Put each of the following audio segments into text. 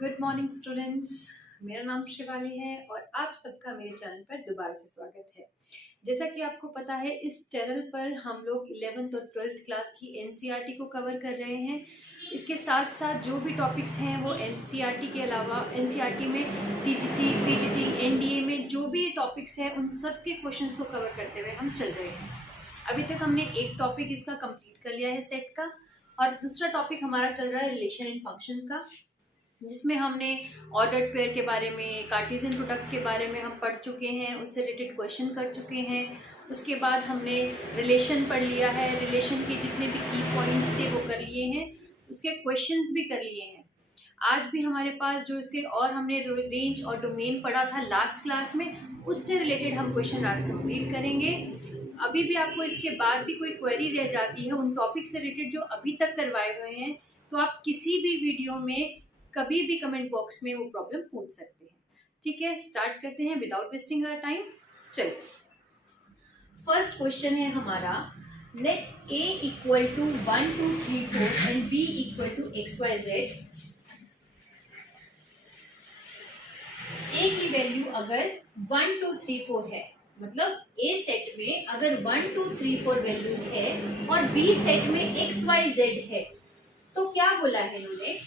Good morning students. मेरा नाम शिवाली है और आप सबका मेरे चैनल पर दोबारा से स्वागत है। जैसा कि आपको पता है, इस चैनल पर हम लोग 11th और 12th क्लास की एनसीईआरटी को कवर कर रहे हैं। इसके साथ साथ जो भी टॉपिक्स हैं वो एनसीईआरटी के अलावा एनसीईआरटी में टीजीटी, पीजीटी, एनडीए में जो भी टॉपिक्स हैं उन सब के क्वेश्चंस को कवर करते हुए हम चल रहे हैं। अभी तक हमने एक टॉपिक इसका कंप्लीट कर लिया है सेट का, और दूसरा टॉपिक हमारा चल रहा है रिलेशन इन फंक्शंस का, जिसमें हमने ऑर्डर्ड पेयर के बारे में, कार्टेशियन प्रोडक्ट के बारे में हम पढ़ चुके हैं, उससे रिलेटेड क्वेश्चन कर चुके हैं। उसके बाद हमने रिलेशन पढ़ लिया है, रिलेशन के जितने भी की पॉइंट्स थे वो कर लिए हैं, उसके क्वेश्चंस भी कर लिए हैं। आज भी हमारे पास जो इसके और हमने रेंज और डोमेन पढ़ा था लास्ट क्लास में, उससे रिलेटेड हम क्वेश्चन आज कंप्लीट करेंगे। अभी भी आपको इसके बाद भी कोई क्वेरी रह जाती है उन टॉपिक से रिलेटेड जो अभी तक करवाए हुए हैं, तो आप किसी भी वीडियो में कभी भी कमेंट बॉक्स में वो प्रॉब्लम पूछ सकते हैं। ठीक है, स्टार्ट करते हैं विदाउट वेस्टिंग आवर टाइम। चलिए, फर्स्ट क्वेश्चन है हमारा, let a equal to 1 2 3 4 and b equal to xyz। a की वैल्यू अगर 1 2 3 4 है, मतलब a सेट में अगर 1 2 3 4 वैल्यूज है और b सेट में xyz है, तो क्या बोला है इन्होंने,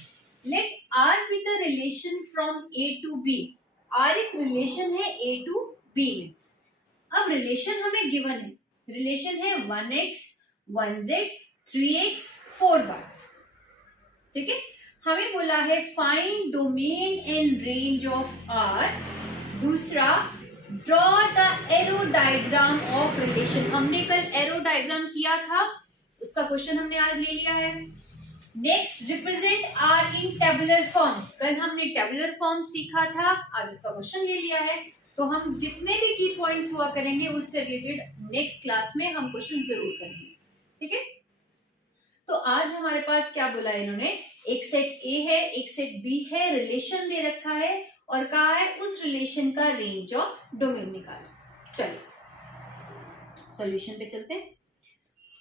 late R with a relation from A to B। R एक रिलेशन है A to B में। अब रिलेशन हमें गिवन है, रिलेशन है 1x 1z 3x 4y। ठीक है, हमें बोला है find domain and range of R। दूसरा, draw the arrow diagram of relation. हमने कल एरो डायग्राम किया था, उसका क्वेश्चन हमने आज ले लिया है। Next, represent R in tabular form. कल हमने टेबुलर फॉर्म सीखा था, आज उसका क्वेश्चन ले लिया है। तो हम जितने भी की पॉइंट्स हुआ करेंगे उससे रिलेटेड नेक्स्ट क्लास में हम क्वेश्चन जरूर करेंगे। ठीक है, तो आज हमारे पास क्या बोला है इन्होंने, एक सेट ए है, एक सेट बी है, रिलेशन दे रखा है और कहा है उस रिलेशन का रेंज और डोमेन निकालो। चलिए सॉल्यूशन पे चलते हैं।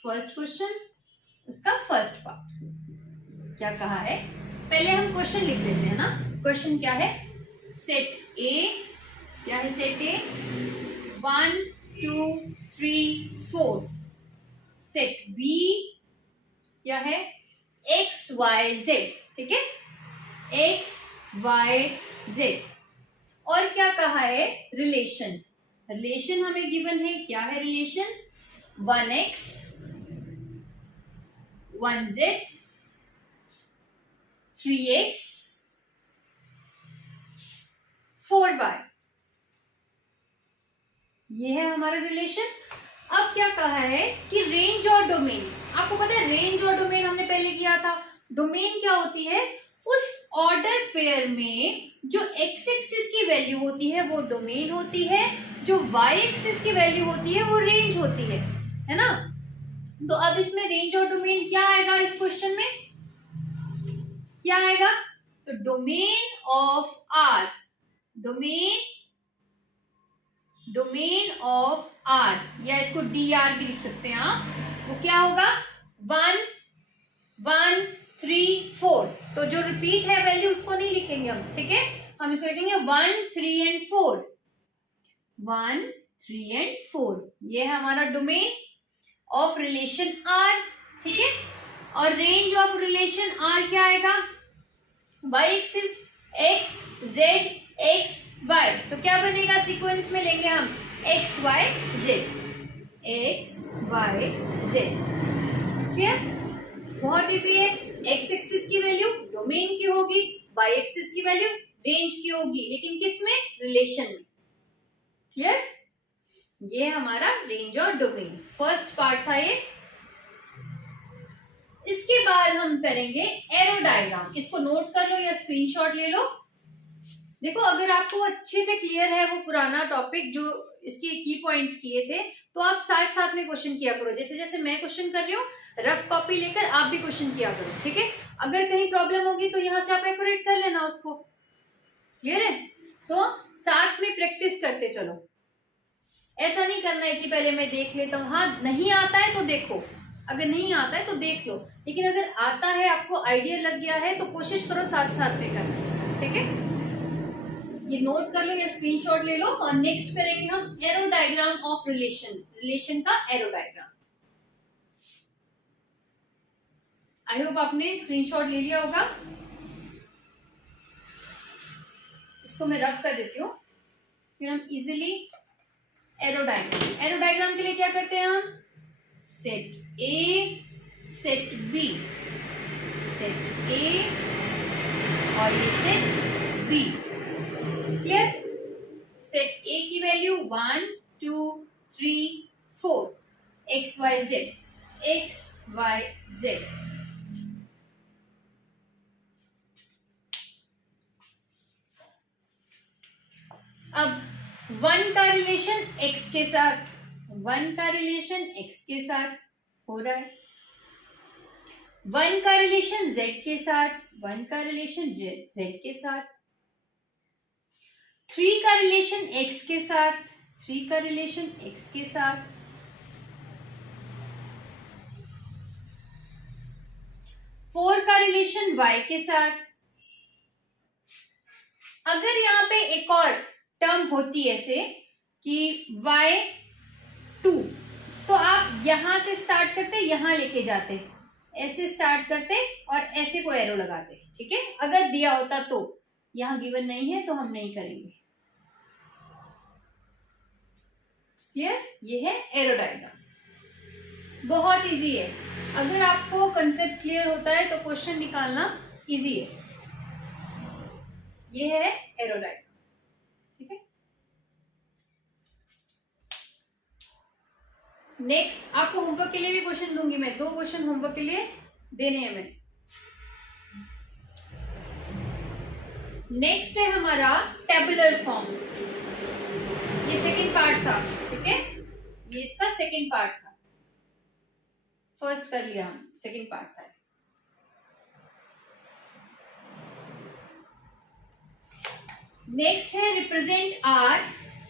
फर्स्ट क्वेश्चन, उसका फर्स्ट पार्ट क्या कहा है, पहले हम क्वेश्चन लिख देते हैं ना। क्वेश्चन क्या है, सेट ए, क्या है सेट ए, 1 2 3 4। सेट बी क्या है, एक्स वाई जेड। ठीक है, एक्स वाई जेड। और क्या कहा है, रिलेशन। रिलेशन हमें गिवन है, क्या है relation, 1x 1z 3x 4y। ये है हमारा रिलेशन। अब क्या कहा है कि रेंज और डोमेन। आपको पता है रेंज और डोमेन हमने पहले किया था। डोमेन क्या होती है, उस ऑर्डर पेयर में जो एक्स एक्सिस की वैल्यू होती है वो डोमेन होती है, जो वाई एक्सिस की वैल्यू होती है वो रेंज होती है ना। तो अब इसमें रेंज और डोमेन क्या आएगा, इस क्वेश्चन में क्या आएगा, तो domain of R, domain of R, या इसको डी आर भी लिख सकते हैं आप, वो क्या होगा 1 1 3 4। तो जो रिपीट है वैल्यू उसको नहीं लिखेंगे हम, ठीक है, हम इसको लिखेंगे 1 3 एंड 4, 1 3 एंड 4। ये है हमारा डोमेन ऑफ रिलेशन आर। ठीक है, और रेंज ऑफ रिलेशन आर क्या आएगा, Y axis X Z x Y. तो क्या बनेगा, सीक्वेंस में लेंगे हम X Y Z, x Y Z. Clear, बहुत इजी है। एक्स एक्सिस की वैल्यू डोमेन की होगी, वाई एक्सिस की वैल्यू रेंज की होगी, लेकिन किस में, रिलेशन में। क्लियर, ये हमारा रेंज और डोमेन फर्स्ट पार्ट था ये। इसके बाद हम करेंगे एरो डायग्राम। इसको नोट कर लो या स्क्रीनशॉट ले लो। देखो, अगर आपको अच्छे से क्लियर है वो पुराना टॉपिक जो इसके की पॉइंट्स किए थे, तो आप साथ साथ में क्वेश्चन किया करो। जैसे जैसे मैं क्वेश्चन कर रही हूँ, रफ कॉपी लेकर आप भी क्वेश्चन किया करो। ठीक है, अगर कहीं प्रॉब्लम होगी तो यहाँ से आप एक्यूरेट कर लेना उसको। क्लियर है, तो साथ में प्रैक्टिस करते चलो। ऐसा नहीं करना है कि पहले मैं देख लेता हूँ, हाँ नहीं आता है तो देखो, अगर नहीं आता है तो देख लो, लेकिन अगर आता है, आपको आइडिया लग गया है, तो कोशिश करो साथ साथ में करना। ठीक है, ये नोट कर लो या स्क्रीनशॉट ले लो। और नेक्स्ट करेंगे हम arrow diagram of relation, relation का एरो डायग्राम। आई होप आपने स्क्रीनशॉट ले लिया होगा। इसको मैं रफ कर देती हूँ, फिर हम easily arrow diagram, arrow diagram के लिए क्या करते हैं हम, set A, set B, set A और ये set B. Clear? Set A की value 1 2 3 4 x Y Z, x Y z. अब 1 का रिलेशन x के साथ, 1 का रिलेशन x के साथ हो रहा है, 1 का रिलेशन z के साथ, 1 का रिलेशन z के साथ, 3 का रिलेशन x के साथ, 3 का रिलेशन x के साथ, 4 का रिलेशन y के साथ। अगर यहाँ पे एक और टर्म होती है ऐसे कि y2, तो आप यहां से स्टार्ट करते, यहां लेके जाते, ऐसे स्टार्ट करते और ऐसे को एरो लगाते, ठीक है, अगर दिया होता तो। यहां गिवन नहीं है तो हम नहीं करेंगे। क्लियर? ये है एरो डायग्राम, बहुत इजी है। अगर आपको कंसेप्ट क्लियर होता है तो क्वेश्चन निकालना इजी है। ये है एरो डायग्राम, ठीक है। नेक्स्ट आपको होमवर्क के लिए भी क्वेश्चन दूंगी मैं, 2 क्वेश्चन होमवर्क के लिए देने हैं मैंने। नेक्स्ट है हमारा टेबुलर फॉर्म, ये सेकंड पार्ट था, ठीक है, ये इसका सेकंड पार्ट था, फर्स्ट कर लिया हम, सेकंड पार्ट था। नेक्स्ट है रिप्रेजेंट आर,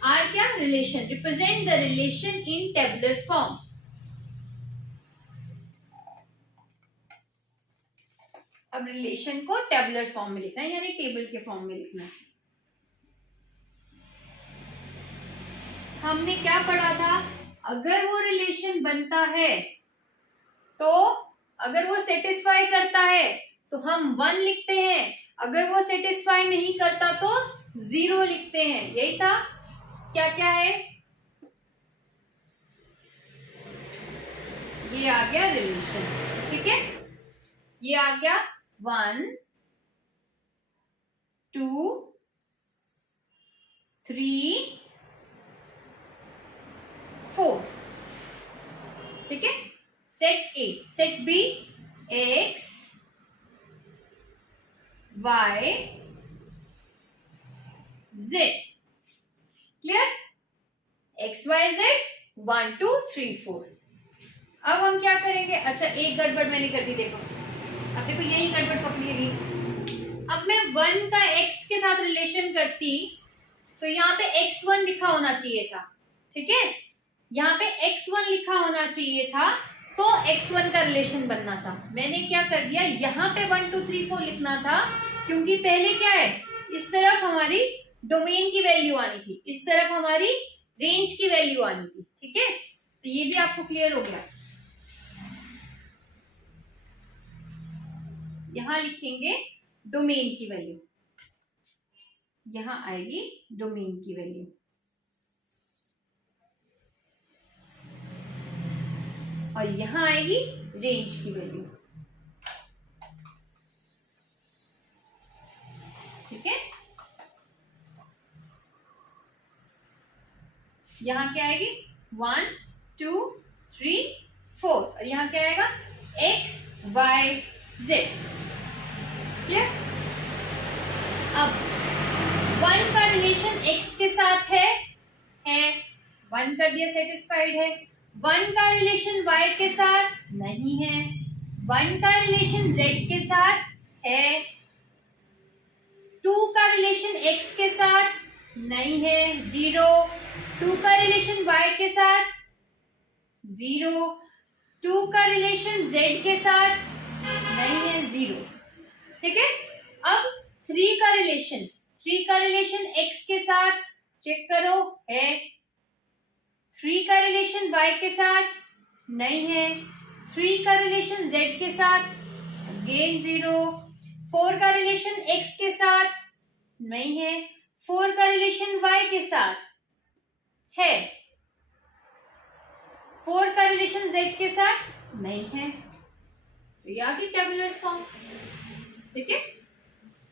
आर क्या, relation, represent the relation in tabular form. अब रिलेशन को टेबुलर फॉर्म में लिखना है, यानी टेबल के फॉर्म में लिखना है। हमने क्या पढ़ा था, अगर वो रिलेशन बनता है तो, अगर वो सेटिस्फाई करता है तो हम 1 लिखते हैं, अगर वो सेटिस्फाई नहीं करता तो 0 लिखते हैं। यही था, क्या क्या है, ये आ गया रिलेशन, ठीक है, ये आ गया 1 2 3 4, ठीक है। Set A, set B X Y Z. Clear? X Y Z 1 2 3 4। अब हम क्या करेंगे, अच्छा एक गड़बड़ मैंने कर दी, देखो अब देखो यही गड़बड़ पकड़िएगी। अब मैं 1 का x के साथ रिलेशन करती तो यहाँ पे x1 लिखा होना चाहिए था, ठीक है, यहाँ पे x1 लिखा होना चाहिए था तो x1 का रिलेशन बनना था। मैंने क्या कर दिया, यहाँ पे 1 2 3 4 लिखना था, क्योंकि पहले क्या है, इस तरफ हमारी डोमेन की वैल्यू आनी थी, इस तरफ हमारी रेंज की वैल्यू आनी थी, ठीक है। तो ये भी आपको क्लियर हो गया। यहां लिखेंगे डोमेन की वैल्यू, यहां आएगी डोमेन की वैल्यू, और यहां आएगी रेंज की वैल्यू, ठीक है। यहां क्या आएगी 1 2 3 4, और यहां क्या आएगा x y z। क्लियर? अब 1 का रिलेशन x के साथ है 1 कर दिया, सेटिस्फाइड है। 1 का रिलेशन y के साथ नहीं है, 1 का रिलेशन z के साथ है, 2 का रिलेशन x के साथ नहीं है, 0, 2 का रिलेशन y के साथ 0, 2 का रिलेशन z के साथ नहीं है, 0, ठीक है। अब 3 का रिलेशन रिलेशन x के साथ चेक करो है, 3 का रिलेशन y के साथ नहीं है, 3 का रिलेशन z के साथ अगेन 0, 4 का रिलेशन x के साथ नहीं है, 4 का रिलेशन y के साथ है, 4 का रिलेशन z के साथ नहीं है। तो ये आ गई टेबुलर फॉर्म। ठीक है,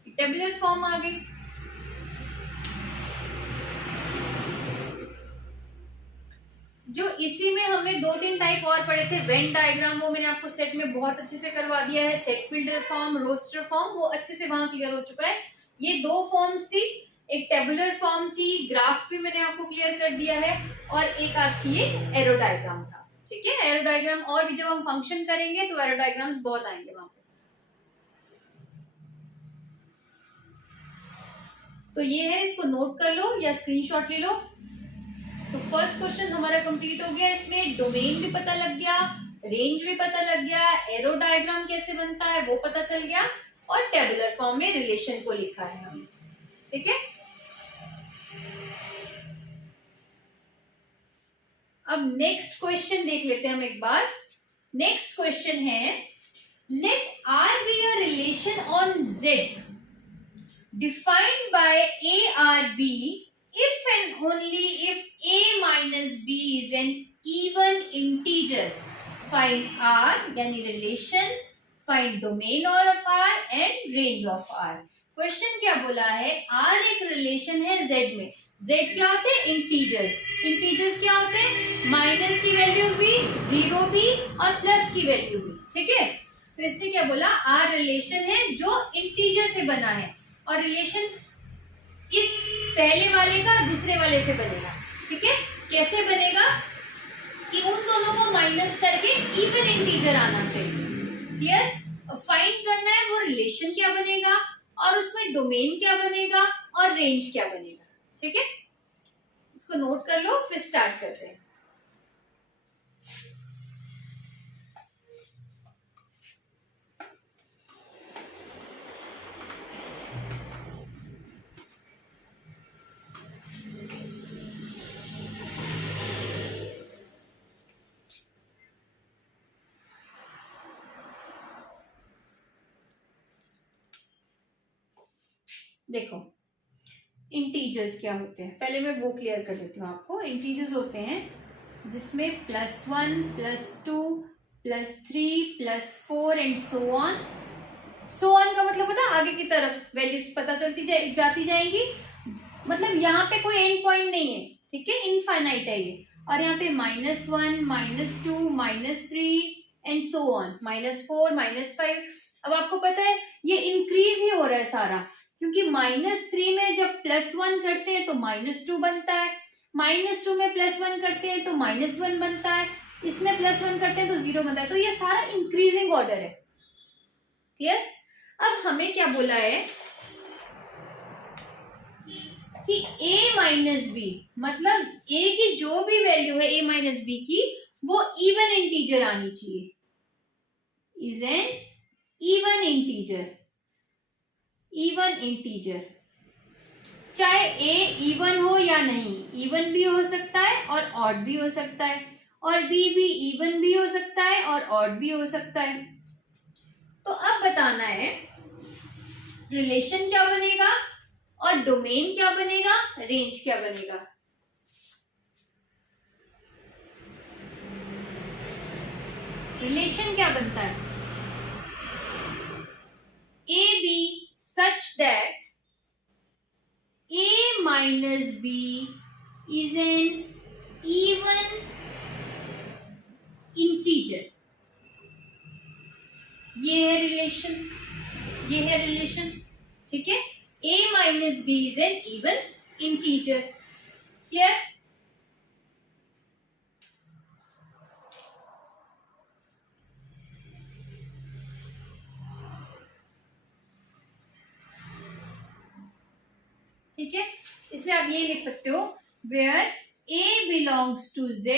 टेबुलर फॉर्म आ गई। जो इसी में हमने 2-3 टाइप और पढ़े थे, वेन डायग्राम, वो मैंने आपको सेट में बहुत अच्छे से करवा दिया है। Set builder form, roster form, वो अच्छे से वहां क्लियर हो चुका है। ये 2 फॉर्म्स थी, एक टेबुलर फॉर्म थी, ग्राफ भी मैंने आपको क्लियर कर दिया है, और एक आपकी ये एरो डायग्राम था। ठीक है, एरो डायग्राम और भी जब हम फंक्शन करेंगे तो एरो डायग्राम्स बहुत आएंगे वहां पे। तो ये है, इसको नोट कर लो या स्क्रीनशॉट ले लो। तो फर्स्ट क्वेश्चन हमारा कंप्लीट हो गया। इसमें डोमेन भी पता लग गया, रेंज भी पता लग गया, एरो डायग्राम कैसे बनता है वो पता चल गया, और टेबुलर फॉर्म में रिलेशन को लिखा है हमने। ठीक है, अब नेक्स्ट क्वेश्चन देख लेते हैं हम एक बार। नेक्स्ट क्वेश्चन है, let R be a relation on Z defined by A R B if and only if a minus b is an even integer. Find r यानी relation, find domain of r and range of r. Question क्या बोला है, r एक relation है z में। z क्या होते हैं, इंटीजर्स। इंटीजर्स क्या होते हैं, माइनस की वैल्यूज भी, जीरो भी और प्लस की वैल्यू भी। ठीक है, तो इसने क्या बोला, r रिलेशन है जो इंटीजर से बना है, और रिलेशन इस पहले वाले का दूसरे वाले से बनेगा। ठीक है, कैसे बनेगा कि उन दोनों को माइनस करके इवन इंटीजर आना चाहिए। क्लियर, फाइंड करना है वो रिलेशन क्या बनेगा, और उसमें डोमेन क्या बनेगा, और रेंज क्या बनेगा। ठीक है, इसको नोट कर लो, फिर स्टार्ट करते हैं। देखो, इंटीजर्स क्या होते हैं, पहले मैं वो क्लियर कर देती हूँ आपको। इंटीजर्स होते हैं जिसमें +1, +2, +3, +4 and so on. So on का मतलब पता, आगे की तरफ वैल्यूज पता चलती जाती जाएंगी। मतलब यहाँ पे कोई एंड पॉइंट नहीं है। ठीक है, इनफाइनाइट है ये। और यहाँ पे -1, -2, -3 एंड सो ऑन, -4, -5। अब आपको पता है ये इंक्रीज ही हो रहा है सारा, क्योंकि -3 में जब +1 करते हैं तो -2 बनता है, -2 में +1 करते हैं तो -1 बनता है, इसमें +1 करते हैं तो 0 बनता है। तो ये सारा इंक्रीजिंग ऑर्डर है। क्लियर, अब हमें क्या बोला है कि a माइनस बी, मतलब a की जो भी वैल्यू है a माइनस बी की, वो इवन इंटीजर आनी चाहिए। Is an even integer, even integer, चाहे a इवन हो या नहीं, इवन भी हो सकता है और ऑड भी हो सकता है, और b भी इवन भी हो सकता है और ऑड भी हो सकता है। तो अब बताना है रिलेशन क्या बनेगा, और डोमेन क्या बनेगा, रेंज क्या बनेगा। रिलेशन क्या बनता है, A B such that a minus b is an even integer। ये है रिलेशन, ये है रिलेशन। ठीक है, a minus b is an even integer। Clear, ठीक है, इसमें आप ये लिख सकते हो, where a belongs to z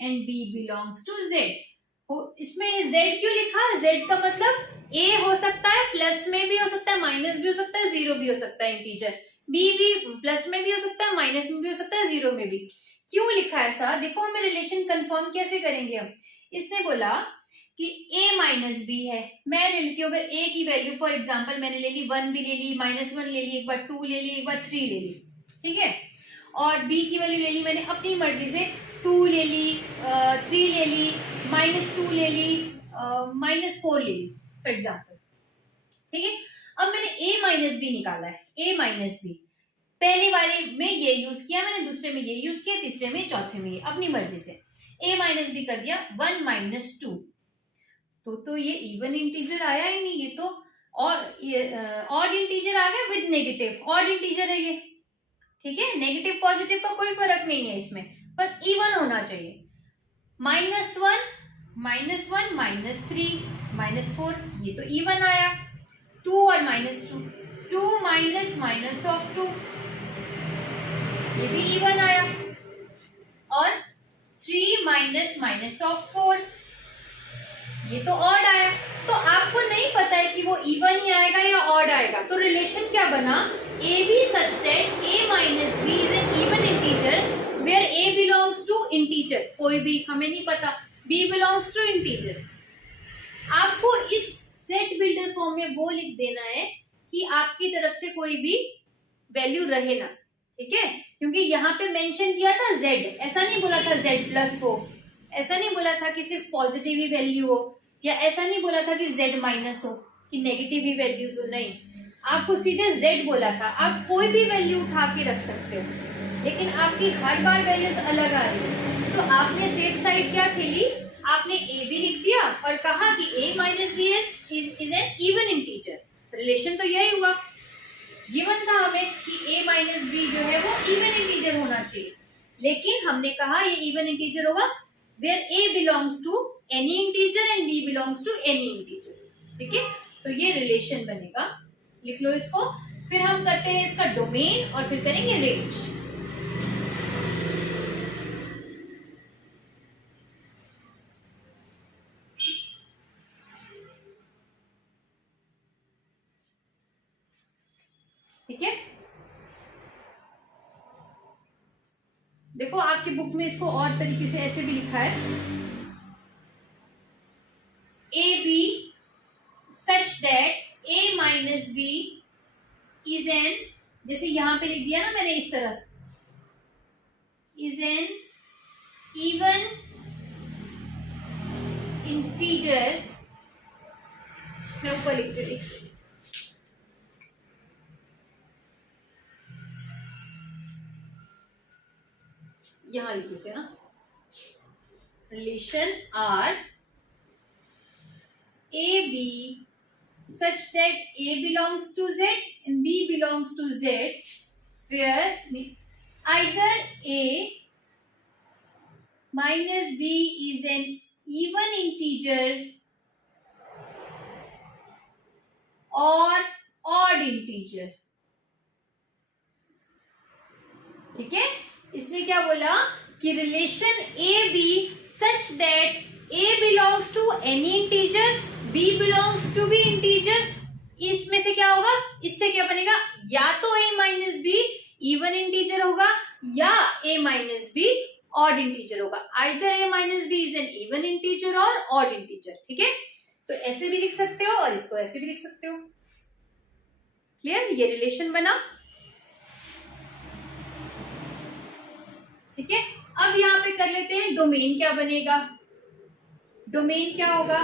and b belongs to z। इसमें z क्यों लिखा, z का मतलब a हो सकता है, प्लस में भी हो सकता है, माइनस भी हो सकता है, जीरो भी हो सकता है इंटीजर। बी भी प्लस में भी हो सकता है, माइनस में भी हो सकता है, जीरो में भी। क्यों लिखा है ऐसा? देखो हमें रिलेशन कंफर्म कैसे करेंगे हम। इसने बोला कि a माइनस बी है, मैं ले लेती हूँ अगर a की वैल्यू फॉर एग्जांपल मैंने ले ली 1 भी ले ली, -1 ले ली, एक बार 2 ले ली, एक बार 3 ले ली, ठीक है। और b की वैल्यू ले ली मैंने अपनी मर्जी से, 2 ले ली, 3 ले ली, -2 ले ली, -4 ले ली फॉर एग्जाम्पल, ठीक है। अब मैंने a माइनस बी निकाला है, a माइनस बी पहले वाले में ये यूज किया मैंने, दूसरे में ये यूज किया, तीसरे में, चौथे में ये, अपनी मर्जी से a माइनस बी कर दिया 1 -2, तो ये इवन इंटीजर आया ही नहीं, ये तो ऑड इंटीजर आ गया विद नेगेटिव, ऑड इंटीजर है ये, ठीक है। नेगेटिव पॉजिटिव का कोई फर्क नहीं है इसमें, बस इवन होना चाहिए। -1 -3 -4 ये तो इवन आया, 2 और -2, 2 माइनस ऑफ 2 ये भी इवन आया, और 3 माइनस ऑफ 4 ये तो ऑड आया। तो आपको नहीं पता है कि वो इवन ही आएगा या ऑड आएगा, तो रिलेशन क्या बना, A B such that a minus B is an even integer where a belongs to integer, कोई भी हमें नहीं पता, b बिलोंग्स टू इंटीजर। आपको इस सेट बिल्डर फॉर्म में वो लिख देना है कि आपकी तरफ से कोई भी वैल्यू रहे ना, ठीक है, क्योंकि यहाँ पे मेंशन किया था z, ऐसा नहीं बोला था z+ हो, ऐसा नहीं बोला था कि सिर्फ पॉजिटिव ही वैल्यू हो, या ऐसा नहीं बोला था कि z- हो, कि नेगेटिव ही वैल्यूज हो, नहीं, आपको सीधे z बोला था। आप कोई भी वैल्यू उठा के रख सकते हो, लेकिन आपकी हर बार वैल्यूज अलग आ रही है, तो आपने सेफ साइड क्या खेली, आपने a भी लिख दिया और कहा कि a minus B is an even integer. Relation तो यही हुआ, गिवन था हमें कि a माइनस बी जो है वो इवन इंटीजर होना चाहिए, लेकिन हमने कहा ये इवन इंटीजर होगा where a belongs to any integer and b belongs to any integer, ठीक है। तो ये रिलेशन बनेगा, लिख लो इसको। फिर हम करते हैं इसका डोमेन और फिर करेंगे रेंज। ठीक है, देखो आपकी बुक में इसको और तरीके से ऐसे भी लिखा है, A B such that a minus B is an, जैसे यहां पे लिख दिया ना मैंने इस तरफ, इज एन इवन इंटीजर, मैं ऊपर लिखती हूँ, यहां लिख देते हैं ना, relation R a b such that a belongs to z and b belongs to z where either a minus b is an even integer or odd integer, ठीक है। इसने क्या बोला कि relation A B such that a belongs to any integer, b belongs to be integer, इसमें से क्या होगा, इससे क्या बनेगा, या तो a minus b even integer होगा या a minus b odd integer होगा, either a minus B is an even integer और ऑड इंटीजर, ठीक है। तो ऐसे भी लिख सकते हो और इसको ऐसे भी लिख सकते हो, क्लियर, ये रिलेशन बना, ठीक है। अब यहाँ पे कर लेते हैं डोमेन क्या बनेगा, डोमेन क्या होगा,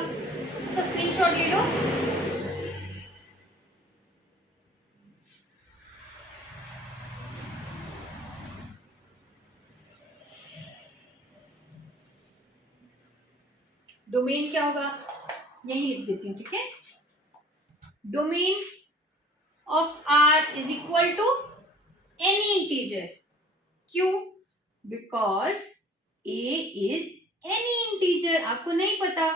इसका स्क्रीनशॉट ले लो। डोमेन क्या होगा, यही लिख देती हूँ, ठीक है। Domain of R is equal to any integer, क्यों, because a is any integer. आपको नहीं पता,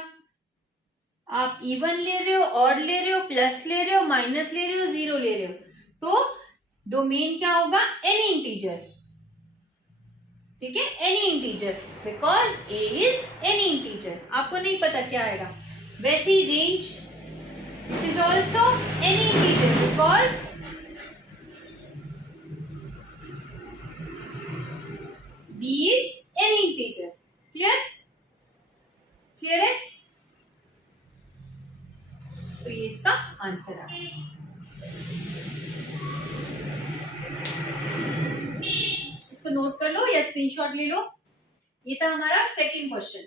आप इवन ले रहे हो, ऑड ले रहे हो, प्लस ले रहे हो, माइनस ले रहे हो, जीरो ले रहे हो, तो डोमेन क्या होगा, एनी इंटीजर, ठीक है, any integer, because a is any integer. आपको नहीं पता क्या आएगा, वैसे ही range, this is also any integer because तो ये इसका आंसर आ गया। इसको नोट कर लो या स्क्रीनशॉट ले लो। ये था हमारा सेकंड क्वेश्चन।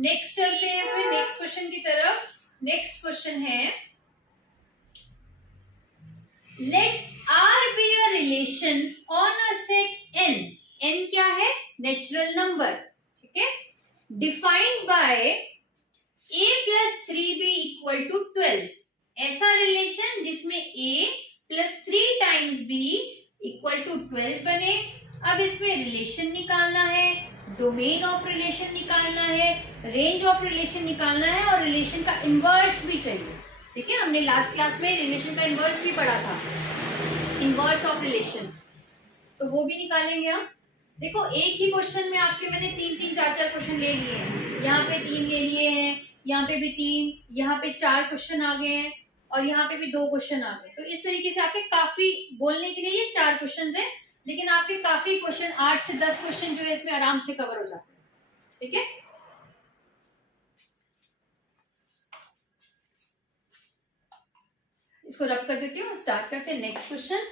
नेक्स्ट चलते हैं फिर नेक्स्ट क्वेश्चन की तरफ। नेक्स्ट क्वेश्चन है let R be a relation on a set N. N क्या है? नेचुरल नंबर, ठीक है, defined by a plus 3b equal to 12। ऐसा रिलेशन जिसमें a plus 3 times b equal to 12 बने। अब इसमें रिलेशन निकालना है, डोमेन ऑफ रिलेशन निकालना है, रेंज ऑफ रिलेशन निकालना है और रिलेशन का इनवर्स भी चाहिए। ठीक है, हमने लास्ट क्लास में रिलेशन का इनवर्स भी पढ़ा था, इनवर्स ऑफ रिलेशन, तो वो भी निकालेंगे हम। देखो एक ही क्वेश्चन में आपके मैंने 3-3, 4-4 क्वेश्चन ले लिए हैं। यहाँ पे 3 ले लिए हैं, यहाँ पे भी 3, यहाँ पे 4 क्वेश्चन आ गए हैं और यहाँ पे भी 2 क्वेश्चन आ गए। तो इस तरीके से आपके काफी, बोलने के लिए ये 4 क्वेश्चन है, लेकिन आपके काफी क्वेश्चन 8 से 10 क्वेश्चन जो है इसमें आराम से कवर हो जाते हैं। ठीक है, इसको रब कर देती हूँ, स्टार्ट करते हैं नेक्स्ट क्वेश्चन।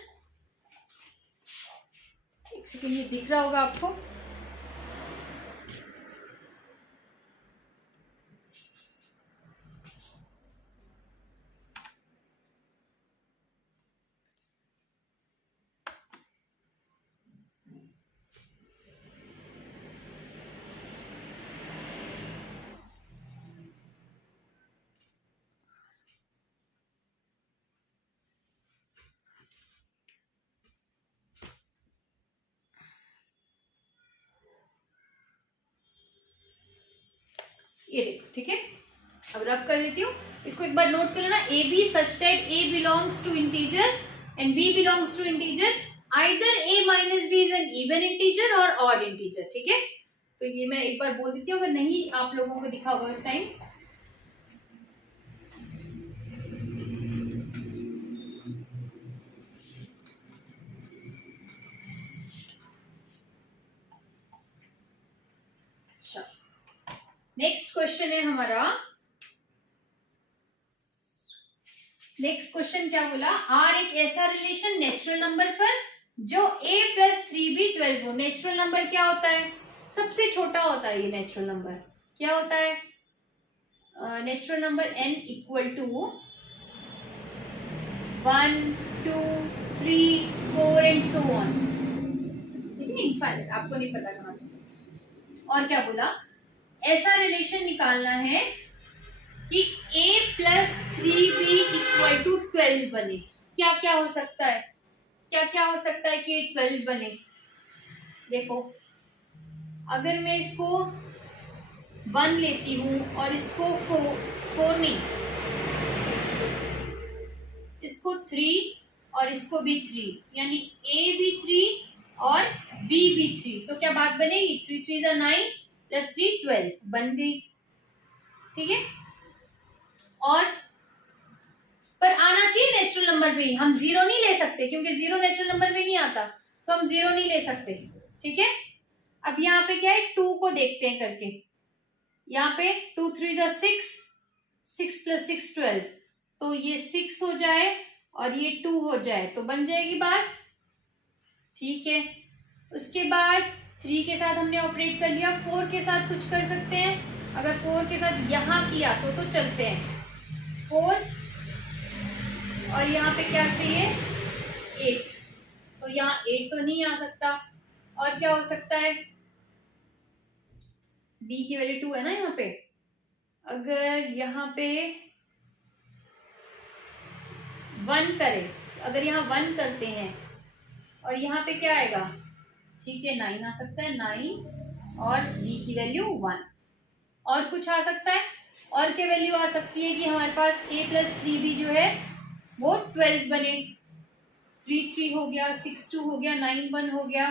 एक सेकेंड, ये दिख रहा होगा आपको। ये देखो, ठीक है, अब रब कर देती हूँ। इसको एक बार नोट कर लेना, A B such that A belongs to integer and B belongs to integer, either A minus B is an even integer और ऑड इंटीजर। ठीक है, तो ये मैं एक बार बोल देती हूँ, अगर नहीं आप लोगों को दिखा होगा इस टाइम। नेक्स्ट क्वेश्चन है हमारा, नेक्स्ट क्वेश्चन क्या बोला, आर एक ऐसा रिलेशन नेचुरल नंबर पर जो a प्लस 3b 12 हो। नेचुरल नंबर क्या होता है? सबसे छोटा होता है ये नेचुरल नंबर। क्या होता है? Natural number n equal to 1, 2, 3, 4 and so on. ठीक है, इनफाइनाइट, आपको नहीं पता कहाँ। और क्या बोला, ऐसा रिलेशन निकालना है कि a plus 3b equal to 12 बने। क्या क्या हो सकता है, क्या क्या हो सकता है कि 12 बने? देखो, अगर मैं इसको 1 लेती हूं और इसको 4 नहीं, इसको 3 और इसको भी 3, यानी a भी 3 और b भी 3, तो क्या बात बनेगी? 3 3 9 प्लस 3 12 बन गई। ठीक है, और पर आना चाहिए नेचुरल नंबर में ही, हम 0 नहीं ले सकते क्योंकि 0 नेचुरल नंबर में नहीं आता, तो हम 0 नहीं ले सकते। ठीक है, अब यहाँ पे क्या है, 2 को देखते हैं करके। यहाँ पे 2 3 6, 6 प्लस 6 12, तो ये 6 हो जाए और ये 2 हो जाए तो बन जाएगी बात। ठीक है, उसके बाद 3 के साथ हमने ऑपरेट कर लिया, 4 के साथ कुछ कर सकते हैं। अगर 4 के साथ यहाँ किया तो चलते हैं 4, और यहाँ पे क्या चाहिए 8, तो यहाँ 8 तो नहीं आ सकता। और क्या हो सकता है, b की वैल्यू 2 है ना यहाँ पे, अगर यहाँ पे 1 करें, अगर यहाँ 1 करते हैं और यहाँ पे क्या आएगा, ठीक है 9 आ सकता है, 9 और b की वैल्यू 1। और कुछ आ सकता है, और क्या वैल्यू आ सकती है कि हमारे पास a प्लस 3b जो है वो 12 बने। 3 3 हो गया, 6 2 हो गया, 9 1 हो गया।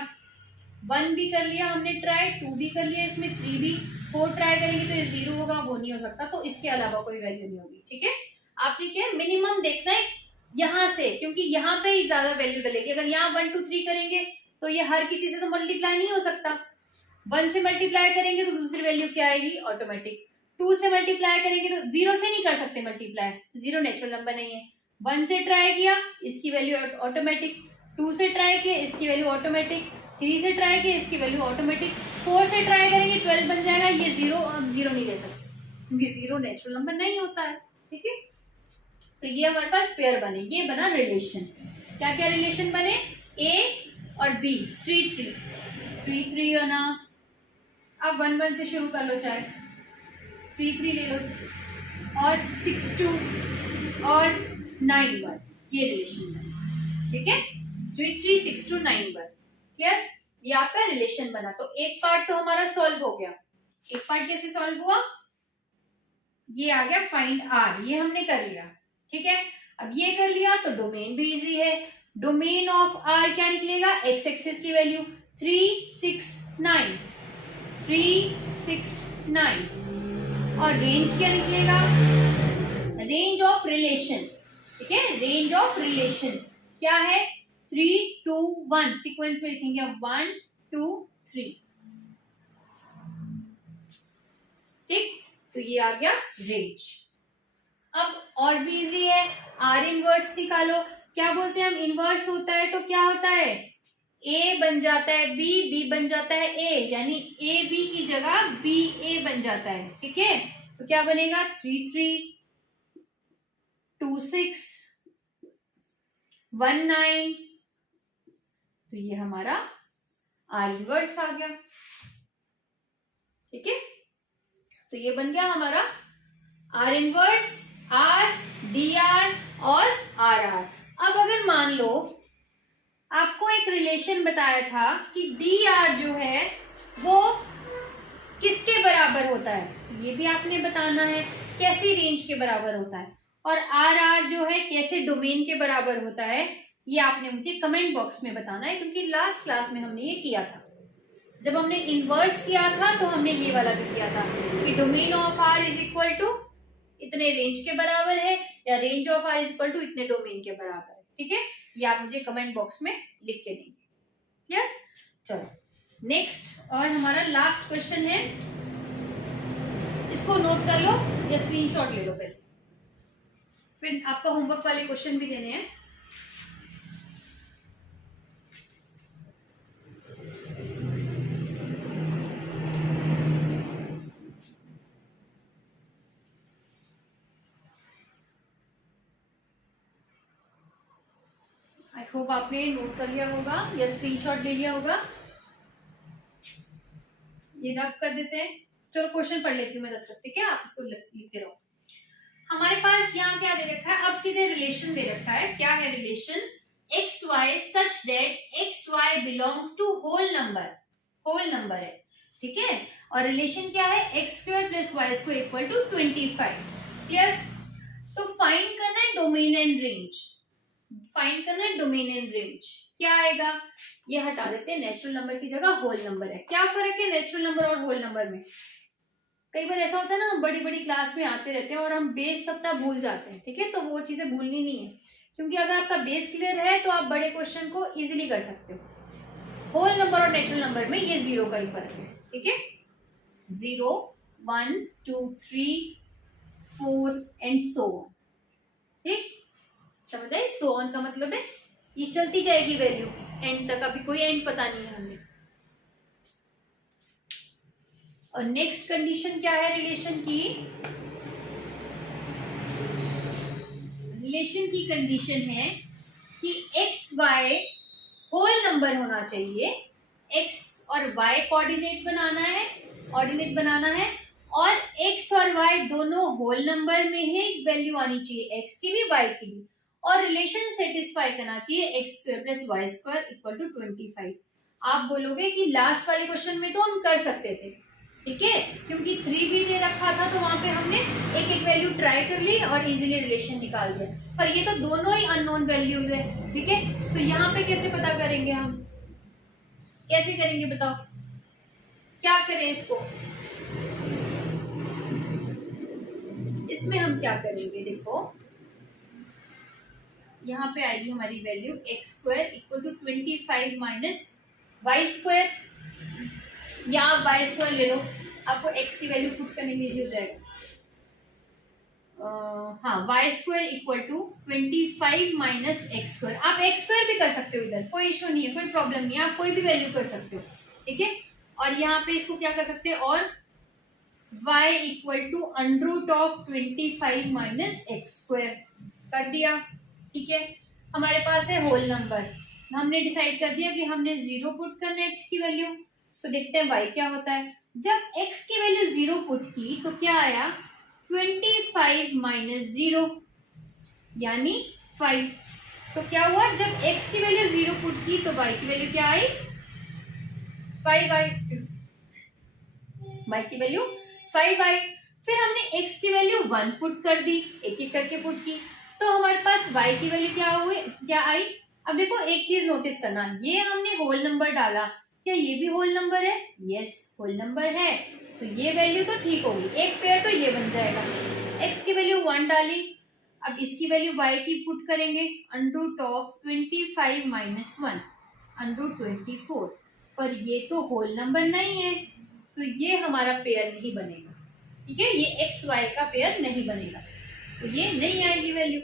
1 भी कर लिया हमने ट्राई, 2 भी कर लिया, इसमें 3 भी, 4 ट्राई करेंगे तो ये 0 होगा, वो नहीं हो सकता, तो इसके अलावा कोई वैल्यू नहीं होगी। ठीक है, आपने क्या मिनिमम देखना है, यहाँ से, क्योंकि यहाँ पे ही ज्यादा वैल्यू डलेगी। अगर यहाँ 1 2 3 करेंगे तो ये हर किसी से तो मल्टीप्लाई नहीं हो सकता। 1 से मल्टीप्लाई करेंगे तो दूसरी वैल्यू क्या आएगी, ऑटोमेटिक। 2 से मल्टीप्लाई करेंगे तो 0 से नहीं कर सकते मल्टीप्लाई, 0 नेचुरल नंबर नहीं है। 1 से ट्राई किया, इसकी वैल्यू ऑटोमेटिक। 2 से ट्राई किया, इसकी वैल्यू ऑटोमेटिक। 3 से ट्राई किया, इसकी वैल्यू ऑटोमेटिक। 4 से ट्राई करेंगे 12 बन जाएगा। ये 0, अब 0 नहीं ले सकते क्योंकि 0 नेचुरल नंबर नहीं होता है। ठीक है, तो ये हमारे पास पेयर बने, ये बना रिलेशन। क्या क्या रिलेशन बने, ए और बी, 3 3 3 3 बना। अब 1 1 से शुरू कर लो, चाहे 3 3 ले लो, और 6 2 और 9 1, ये रिलेशन बना। ठीक है, 3 3 6 2 9 1, क्लियर, ये आपका रिलेशन बना। तो एक पार्ट तो हमारा सॉल्व हो गया। एक पार्ट कैसे सॉल्व हुआ, ये आ गया फाइंड आर, ये हमने कर लिया। ठीक है, अब ये कर लिया तो डोमेन भी इजी है। डोमेन ऑफ आर क्या निकलेगा, एक्स एक्सिस की वैल्यू 3 6 9, 3 6 9, और रेंज क्या निकलेगा, रेंज ऑफ रिलेशन। ठीक है, रेंज ऑफ रिलेशन क्या है, 3 2 1, सीक्वेंस में लिखेंगे 1 2 3। ठीक, तो ये आ गया रेंज। अब और भी इजी है, आर इनवर्स निकालो। क्या बोलते हैं हम, इनवर्स होता है तो क्या होता है, ए बन जाता है बी, बी बन जाता है ए, यानी ए बी की जगह बी ए बन जाता है। ठीक है, तो क्या बनेगा, 3 3 2 6 1 9, तो ये हमारा आर इनवर्स आ गया। ठीक है, तो ये बन गया हमारा R inverse, R, D R और आर आर। अब अगर मान लो आपको एक रिलेशन बताया था कि डी आर जो है वो किसके बराबर होता है, ये भी आपने बताना है, कैसी रेंज के बराबर होता है, और आर आर जो है कैसे डोमेन के बराबर होता है, ये आपने मुझे कमेंट बॉक्स में बताना है। क्योंकि लास्ट क्लास में हमने ये किया था, जब हमने इनवर्स किया था तो हमने ये वाला भी किया था कि domain of R is equal to इतने रेंज के बराबर है, या range of R is equal to इतने डोमेन के बराबर है। ठीक है, ये आप मुझे कमेंट बॉक्स में लिख के देंगे। क्लियर, चलो नेक्स्ट, और हमारा लास्ट क्वेश्चन है, इसको नोट कर लो या स्क्रीनशॉट ले लो पहले, फिर आपका होमवर्क वाले क्वेश्चन भी देने हैं। आई होप आपने नोट कर लिया होगा या स्क्रीनशॉट ले लिया होगा। ये रब कर देते हैं, चलो क्वेश्चन पढ़ लेती हूँ मैं तब तक। ठीक है, आप इसको लिखते रहो। हमारे पास यहाँ क्या दे रखा है, अब सीधे रिलेशन दे रखा है। क्या है relation, X Y such that X Y belongs to whole number, whole number है। ठीक है, और रिलेशन क्या है, X square plus Y square equal to 25। Clear, तो फाइंड करना है डोमेन एंड रेंज, फाइंड करना है डोमेन एंड रेंज। क्या आएगा, ये हटा देते हैं, नेचुरल नंबर की जगह होल नंबर है। क्या फर्क है नेचुरल नंबर और होल नंबर में, कई बार ऐसा होता है ना, हम बड़ी बड़ी क्लास में आते रहते हैं और हम बेस सबका भूल जाते हैं। ठीक है, तो वो चीजें भूलनी नहीं है, क्योंकि अगर आपका बेस क्लियर है तो आप बड़े क्वेश्चन को इजीली कर सकते हो। होल नंबर और नेचुरल नंबर में ये 0 का ही फर्क है। ठीक है, 0 1 2 3 4 एंड सो ऑन। ठीक, समझ आए, सो ऑन का मतलब है ये चलती जाएगी वैल्यू एंड तक, अभी कोई एंड पता नहीं है हमें। और नेक्स्ट कंडीशन क्या है रिलेशन की, रिलेशन की कंडीशन है कि एक्स वाई होल नंबर होना चाहिए, एक्स और वाई कोऑर्डिनेट बनाना है, ऑर्डिनेट बनाना है, और एक्स और वाई दोनों होल नंबर में ही वैल्यू आनी चाहिए, एक्स की भी वाई की भी, और रिलेशन सेटिस्फाई करना चाहिए X square plus Y square equal to 25। आप बोलोगे कि लास्ट वाले क्वेश्चन में तो हम कर सकते थे, ठीक है, क्योंकि 3 भी दे रखा था तो वहां पे हमने एक एक वैल्यू ट्राई कर ली और इजीली रिलेशन निकाल दिया, पर ये तो दोनों ही अननोन वैल्यूज है। ठीक है, तो यहाँ पे कैसे पता करेंगे, हम कैसे करेंगे बताओ, क्या करें इसको, इसमें हम क्या करेंगे, देखो यहाँ पे आएगी हमारी value X square equal to 25 minus Y square, या आप वाई स्क्वायर ले लो, आपको एक्स की वैल्यू पुट करने में इजी हो जाएगा। हाँ, Y square equal to 25 minus X square. आप एक्स स्क्वायर भी कर सकते हो, इधर कोई इशू नहीं है, कोई प्रॉब्लम नहीं है, आप कोई भी वैल्यू कर सकते हो, ठीक है। और यहाँ पे इसको क्या कर सकते हैं, और y equal to under root of 25 minus X square कर दिया, ठीक है। हमारे पास है होल नंबर, हमने डिसाइड कर दिया कि हमने 0 पुट करना है x की वैल्यू, तो देखते हैं y क्या होता है। जब x की वैल्यू 0 पुट की तो क्या आया, 25 माइनस 0 यानी 5। तो क्या हुआ, जब x की वैल्यू 0 पुट की तो y की वैल्यू क्या आई, 5 आई, y की वैल्यू 5 आई। फिर हमने x की वैल्यू 1 पुट कर दी, एक एक करके पुट की, तो हमारे पास y की वैल्यू क्या आई। अब देखो एक चीज नोटिस करना, ये हमने होल नंबर डाला, क्या ये भी होल नंबर है, यस होल नंबर है, तो ये वैल्यू तो ठीक होगी, एक पेयर तो ये बन जाएगा। x की वैल्यू 1 डाली, अब इसकी वैल्यू y की पुट करेंगे, under root of 25 minus 1 under root 24, पर ये तो होल नंबर नहीं है, तो ये हमारा पेयर नहीं बनेगा, ठीक है, ये एक्स वाई का पेयर नहीं बनेगा, तो ये नहीं आएगी वैल्यू।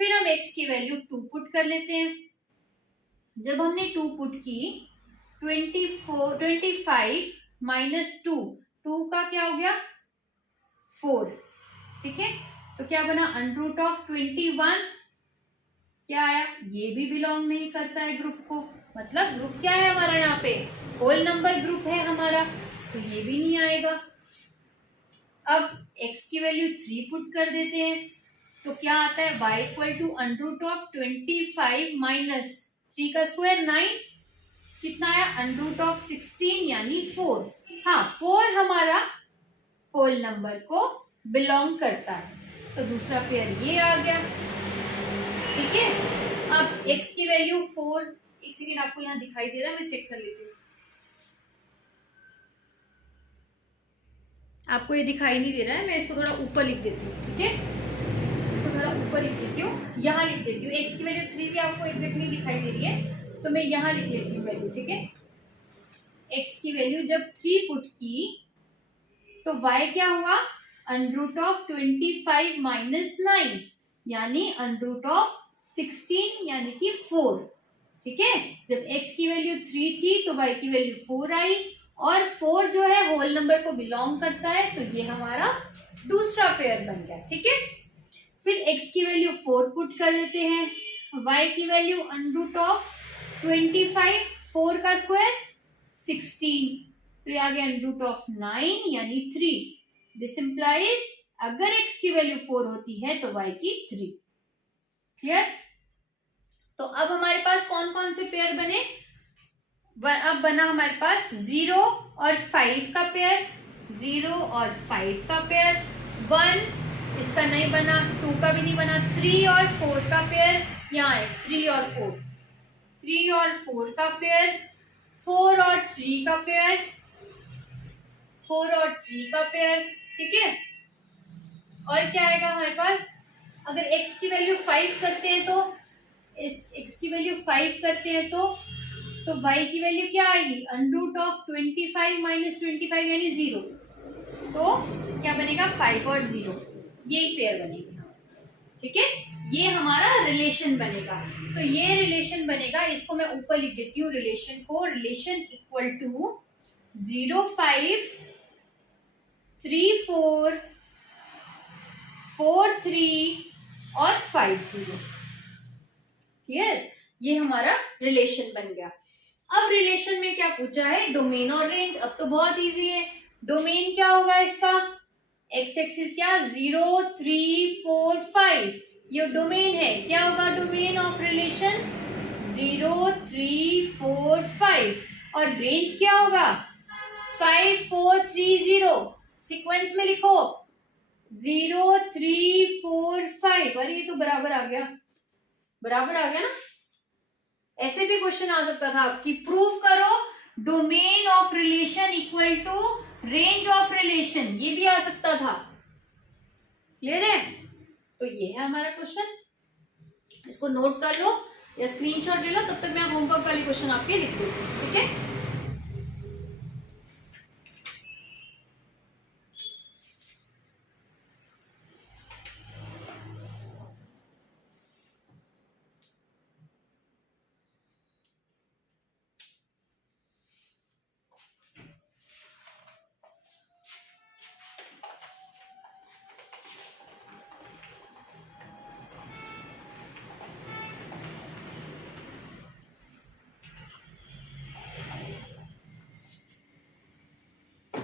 फिर हम x की वैल्यू 2 पुट कर लेते हैं। जब हमने 2 पुट की, 25 माइनस 2, 2 का क्या हो गया 4, ठीक है, तो क्या बना अंडर रूट ऑफ 21, क्या आया, ये भी बिलोंग नहीं करता है ग्रुप को, मतलब ग्रुप क्या है हमारा, यहाँ पे होल नंबर ग्रुप है हमारा, तो ये भी नहीं आएगा। अब x की वैल्यू 3 पुट कर देते हैं, तो क्या आता है y equal to under root of 25 minus 3 का स्क्वायर 9, कितना आया अंडर रूट ऑफ 16 यानी 4। हाँ, 4 हमारा होल नंबर को बिलोंग करता है, तो दूसरा पेयर ये आ गया, ठीक है। अब x की वैल्यू 4, एक सेकेंड आपको यहाँ दिखाई दे रहा है, मैं चेक कर लेती हूँ, आपको ये दिखाई नहीं दे रहा है, मैं इसको थोड़ा ऊपर लिख देती हूँ, ठीक है, इसको थोड़ा ऊपर लिख देती हूँ, यहाँ लिख देती हूँ, x की वैल्यू 3 भी आपको एग्जैक्टली दिखाई दे रही है, तो मैं यहाँ लिख लेती हूँ वैल्यू, ठीक है। x की वैल्यू जब 3 पुट की तो y क्या हुआ, अंडर रूट ऑफ 25 माइनस 9 यानी अंडर रूट ऑफ 16 यानी कि 4, ठीक है। जब x की वैल्यू 3 थी तो y की वैल्यू 4 आई, और 4 जो है होल नंबर को बिलोंग करता है, तो ये हमारा दूसरा पेयर बन गया, ठीक है। फिर x की वैल्यू 4 पुट कर लेते हैं, y की वैल्यू अंडर रूट ऑफ 25, 4 का स्क्वायर 16, तो ये आ गया अंडर रूट ऑफ 9 यानी 3। दिस इंप्लाइज अगर x की वैल्यू 4 होती है तो y की 3। क्लियर। तो अब हमारे पास कौन कौन से पेयर बने, अब बना हमारे पास 0 और 5 का पेयर, 0 और 5 का पेयर, 1 इसका नहीं बना, 2 का भी नहीं बना, 3 और 4 का पेयर, यहाँ है 3 और 4, 3 और 4 का पेयर, 4 और 3 का पेयर, 4 और 3 का पेयर, ठीक है। और क्या आएगा हमारे पास, अगर x की वैल्यू 5 करते हैं तो x की वैल्यू 5 करते हैं तो y की वैल्यू क्या आएगी, अंडर रूट ऑफ 25 माइनस 25 यानी 0, तो क्या बनेगा 5 और 0, यही पेयर बनेगा, ठीक है। ये हमारा रिलेशन बनेगा, तो ये रिलेशन बनेगा, इसको मैं ऊपर लिख देती हूँ रिलेशन को, रिलेशन इक्वल टू 0 5 3 4 4 3 और 5 0, क्लियर, ये हमारा रिलेशन बन गया। अब रिलेशन में क्या पूछा है, डोमेन और रेंज। अब तो बहुत इजी है, डोमेन क्या होगा इसका, एक्स एक्सिस क्या 0 3 4 5, ये डोमेन है, क्या होगा डोमेन ऑफ रिलेशन 0 3 4 5, और रेंज क्या होगा 5 4 3 0, सीक्वेंस में लिखो 0 3 4 5, अरे ये तो बराबर आ गया, बराबर आ गया ना। ऐसे भी क्वेश्चन आ सकता था कि प्रूव करो domain of relation equal to range of relation, ये भी आ सकता था, क्लियर है। तो ये है हमारा क्वेश्चन। इसको नोट कर लो या स्क्रीनशॉट ले लो, तब तक मैं होमवर्क वाले क्वेश्चन आपके लिख देती हूँ, ठीक है।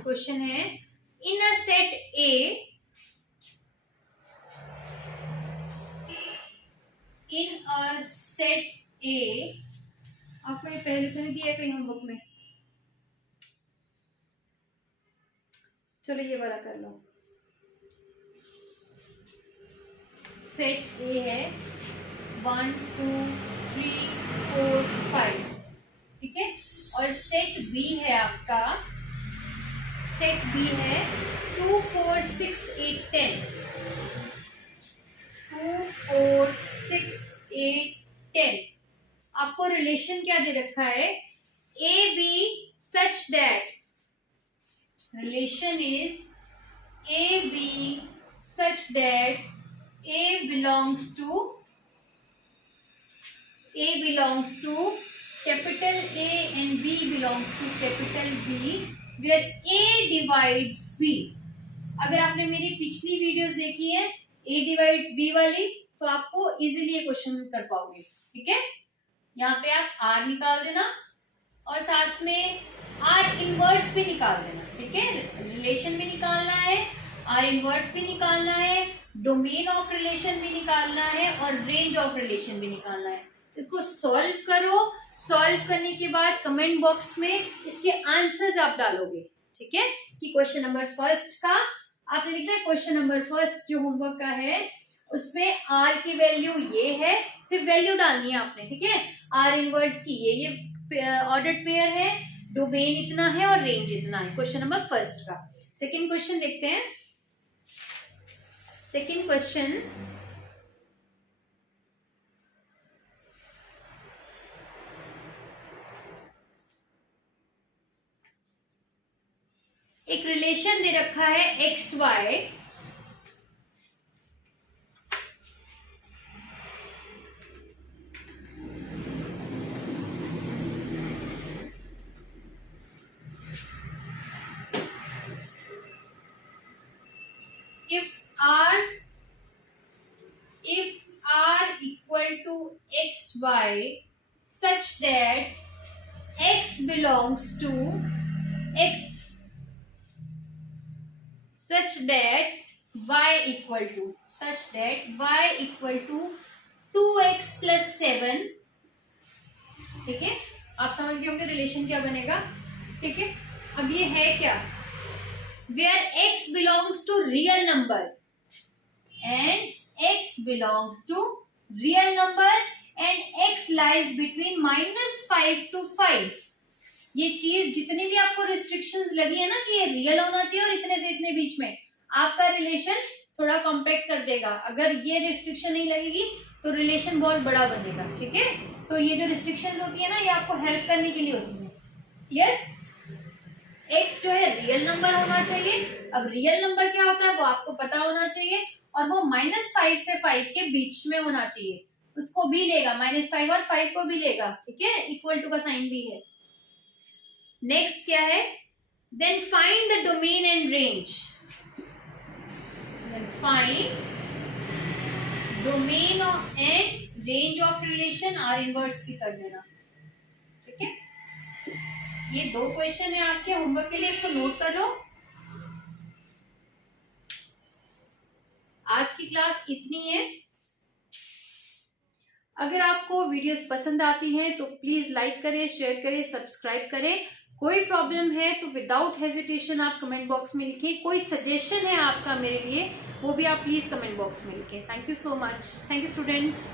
क्वेश्चन है, इन a set A, in a set ए, आपको ये पहले तो नहीं दिया है कहीं होमवर्क में, चलो ये वाला कर लो। सेट ए है 1 2 3 4 5, ठीक है। और सेट बी है आपका, सेट बी है 2 4 6 8 10, 2 4 6 8 10। आपको रिलेशन क्या दे रखा है, A B such that, relation is AB such that A belongs to capital A and B belongs to capital B, where A divides B। अगर आपने मेरी पिछली वीडियोस देखी है A divides B वाली, तो आपको इजीली ये क्वेश्चन कर पाओगे, ठीक है। यहाँ पे आप R निकाल देना और साथ में R इनवर्स भी निकाल देना, ठीक है। रिलेशन भी निकालना है, R इनवर्स भी निकालना है, डोमेन ऑफ रिलेशन भी निकालना है और रेंज ऑफ रिलेशन भी निकालना है। इसको सॉल्व करो, सॉल्व करने के बाद कमेंट बॉक्स में इसके आंसर्स आप डालोगे, ठीक है। कि क्वेश्चन नंबर फर्स्ट का आपने लिखा है, क्वेश्चन नंबर फर्स्ट जो होमवर्क का है उसमें R की वैल्यू ये है, सिर्फ वैल्यू डालनी है आपने, ठीक है। R इनवर्स की ये ऑर्डर्ड पेयर है, डोमेन इतना है और रेंज इतना है, क्वेश्चन नंबर फर्स्ट का। सेकंड क्वेश्चन देखते हैं। सेकंड क्वेश्चन, एक रिलेशन दे रखा है X Y, if R equal to xy such that x belongs to x, such that y equal to 2x plus 7, ठीक है। आप समझ गए होंगे रिलेशन क्या बनेगा, ठीक है। अब ये है क्या, where x belongs to real number and x belongs to real number and x lies between -5 to 5। ये चीज जितनी भी आपको रिस्ट्रिक्शंस लगी है ना कि ये रियल होना चाहिए और इतने से इतने बीच में, आपका रिलेशन थोड़ा कॉम्पैक्ट कर देगा। अगर ये रिस्ट्रिक्शन नहीं लगेगी तो रिलेशन बहुत बड़ा बनेगा, ठीक है। तो ये जो रिस्ट्रिक्शंस होती है ना, ये आपको हेल्प करने के लिए होती है, क्लियर। x जो है रियल नंबर होना चाहिए। अब रियल नंबर क्या होता है वो आपको पता होना चाहिए, और वो -5 से 5 के बीच में होना चाहिए। उसको भी लेगा, -5 और 5 को भी लेगा, ठीक है। इक्वल टू का साइन भी है। नेक्स्ट क्या है, then find the domain and range, then find domain and range of relation, R inverse भी कर देना, ठीक है। ये दो क्वेश्चन है आपके होमवर्क के लिए, इसको नोट कर लो। आज की क्लास इतनी है। अगर आपको वीडियोस पसंद आती हैं तो प्लीज लाइक करें, शेयर करें, सब्सक्राइब करें। कोई प्रॉब्लम है तो विदाउट हेजिटेशन आप कमेंट बॉक्स में लिखें। कोई सजेशन है आपका मेरे लिए, वो भी आप प्लीज कमेंट बॉक्स में लिखें। Thank you so much. Thank you students.